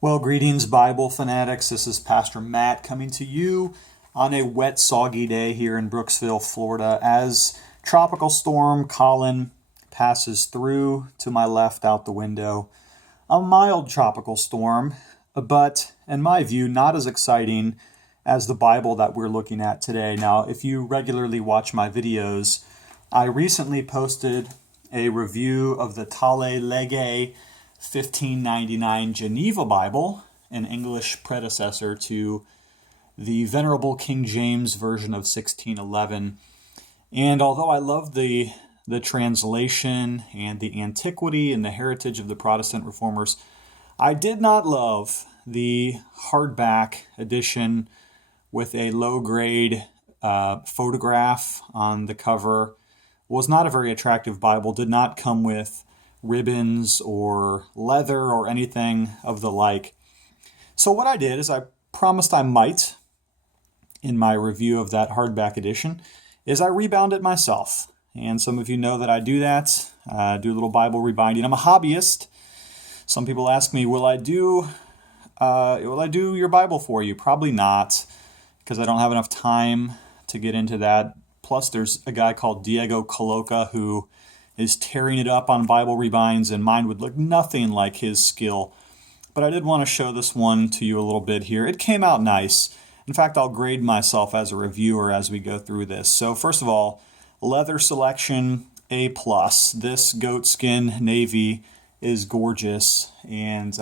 Well, greetings, Bible fanatics. This is Pastor Matt coming to you on a wet, soggy day here in Brooksville, Florida, as Tropical Storm Colin passes through to my left out the window. A mild tropical storm, but in my view, not as exciting as the Bible that we're looking at today. Now, if you regularly watch my videos, I recently posted a review of the Tale Lege 1599 Geneva Bible, an English predecessor to the Venerable King James Version of 1611. And although I love the translation and the antiquity and the heritage of the Protestant reformers, I did not love the hardback edition with a low-grade photograph on the cover. Was not a very attractive Bible, did not come with ribbons or leather or anything of the like. So what I did is I promised I might, in my review of that hardback edition, is I rebound it myself. And some of you know that I do that, do a little Bible rebinding. I'm a hobbyist. Some people ask me, will I do your Bible for you? Probably not, because I don't have enough time to get into that. Plus, there's a guy called Diego Coloca who is tearing it up on Bible rebinds, and mine would look nothing like his skill. But I did want to show this one to you a little bit here. It came out nice. In fact, I'll grade myself as a reviewer as we go through this. So first of all, leather selection, A+. This goatskin navy is gorgeous, and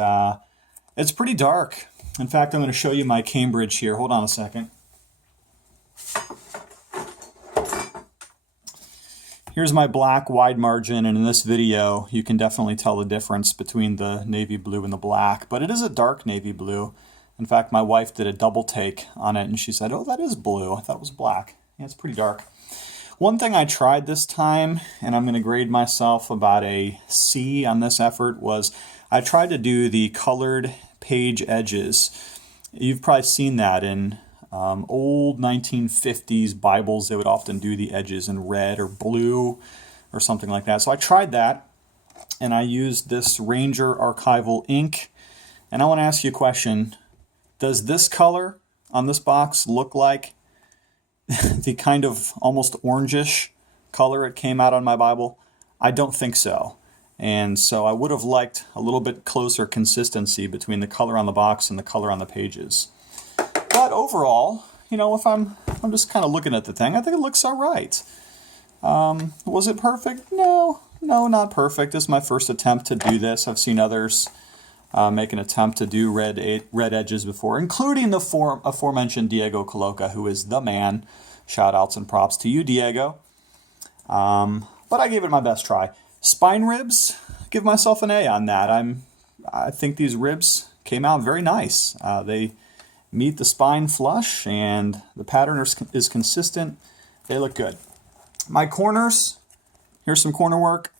it's pretty dark. In fact, I'm going to show you my Cambridge here. Hold on a second. Here's my black wide margin, and in this video, you can definitely tell the difference between the navy blue and the black, but it is a dark navy blue. In fact, my wife did a double take on it, and she said, oh, that is blue. I thought it was black. Yeah, it's pretty dark. One thing I tried this time, and I'm going to grade myself about a C on this effort, was I tried to do the colored page edges. You've probably seen that in old 1950s Bibles. They would often do the edges in red or blue or something like that. So I tried that, and I used this Ranger archival ink. And I want to ask you a question. Does this color on this box look like the kind of almost orangish color it came out on my Bible? I don't think so. And so I would have liked a little bit closer consistency between the color on the box and the color on the pages. But overall, you know, if I'm just kind of looking at the thing, I think it looks all right. Was it perfect? No, not perfect. This is my first attempt to do this. I've seen others make an attempt to do red edges before, including the aforementioned Diego Coloca, who is the man. Shout outs and props to you, Diego. But I gave it my best try. Spine ribs, give myself an A on that. I think these ribs came out very nice. They meet the spine flush, and the pattern is consistent. They look good. My corners, here's some corner work.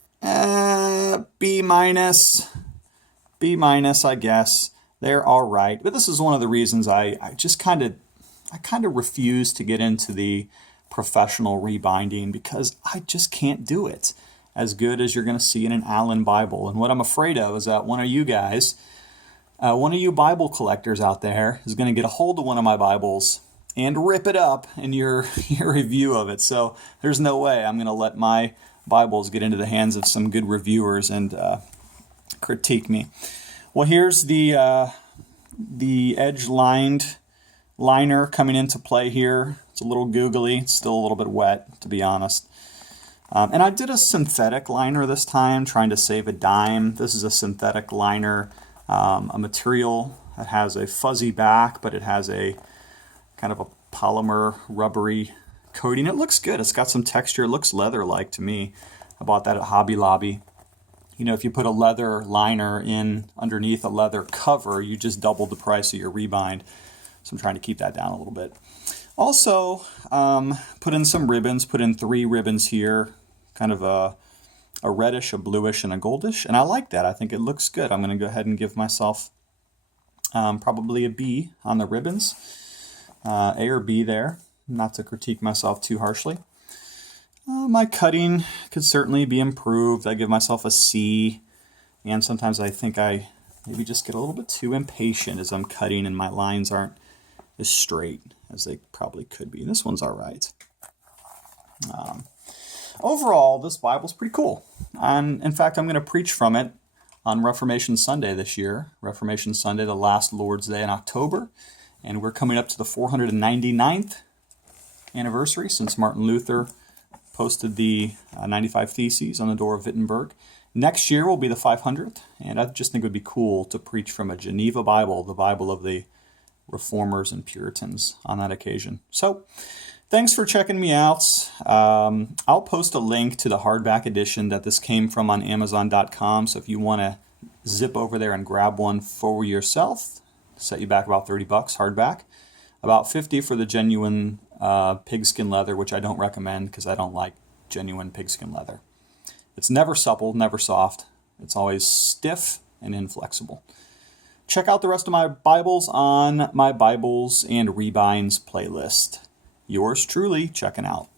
B minus, I guess. They're all right. But this is one of the reasons I just kind of refuse to get into the professional rebinding, because I just can't do it as good as you're going to see in an Allen Bible. And what I'm afraid of is that one of you Bible collectors out there is going to get a hold of one of my Bibles and rip it up in your review of it. So there's no way I'm going to let my Bibles get into the hands of some good reviewers and critique me. Well, here's the edge liner coming into play here. It's a little googly. It's still a little bit wet, to be honest. And I did a synthetic liner this time, trying to save a dime. This is a synthetic liner. A material that has a fuzzy back, but it has a kind of a polymer rubbery coating. It looks good. It's got some texture. It looks leather-like to me. I bought that at Hobby Lobby. You know, if you put a leather liner in underneath a leather cover, you just double the price of your rebind. So I'm trying to keep that down a little bit. Also, put in some ribbons. Put in 3 ribbons here, kind of a reddish, a bluish, and a goldish, and I like that. I think it looks good. I'm going to go ahead and give myself probably a B on the ribbons, A or B there, not to critique myself too harshly. My cutting could certainly be improved. I give myself a C, and sometimes I think I maybe just get a little bit too impatient as I'm cutting and my lines aren't as straight as they probably could be. This one's all right. Overall, this Bible's pretty cool. And in fact, I'm going to preach from it on Reformation Sunday this year. Reformation Sunday, the last Lord's Day in October. And we're coming up to the 499th anniversary since Martin Luther posted the 95 Theses on the door of Wittenberg. Next year will be the 500th, and I just think it would be cool to preach from a Geneva Bible, the Bible of the Reformers and Puritans, on that occasion. So, thanks for checking me out. I'll post a link to the hardback edition that this came from on Amazon.com, so if you want to zip over there and grab one for yourself, set you back about $30 hardback, about $50 for the genuine pigskin leather, which I don't recommend because I don't like genuine pigskin leather. It's never supple, never soft. It's always stiff and inflexible. Check out the rest of my Bibles on my Bibles and Rebinds playlist. Yours truly, checking out.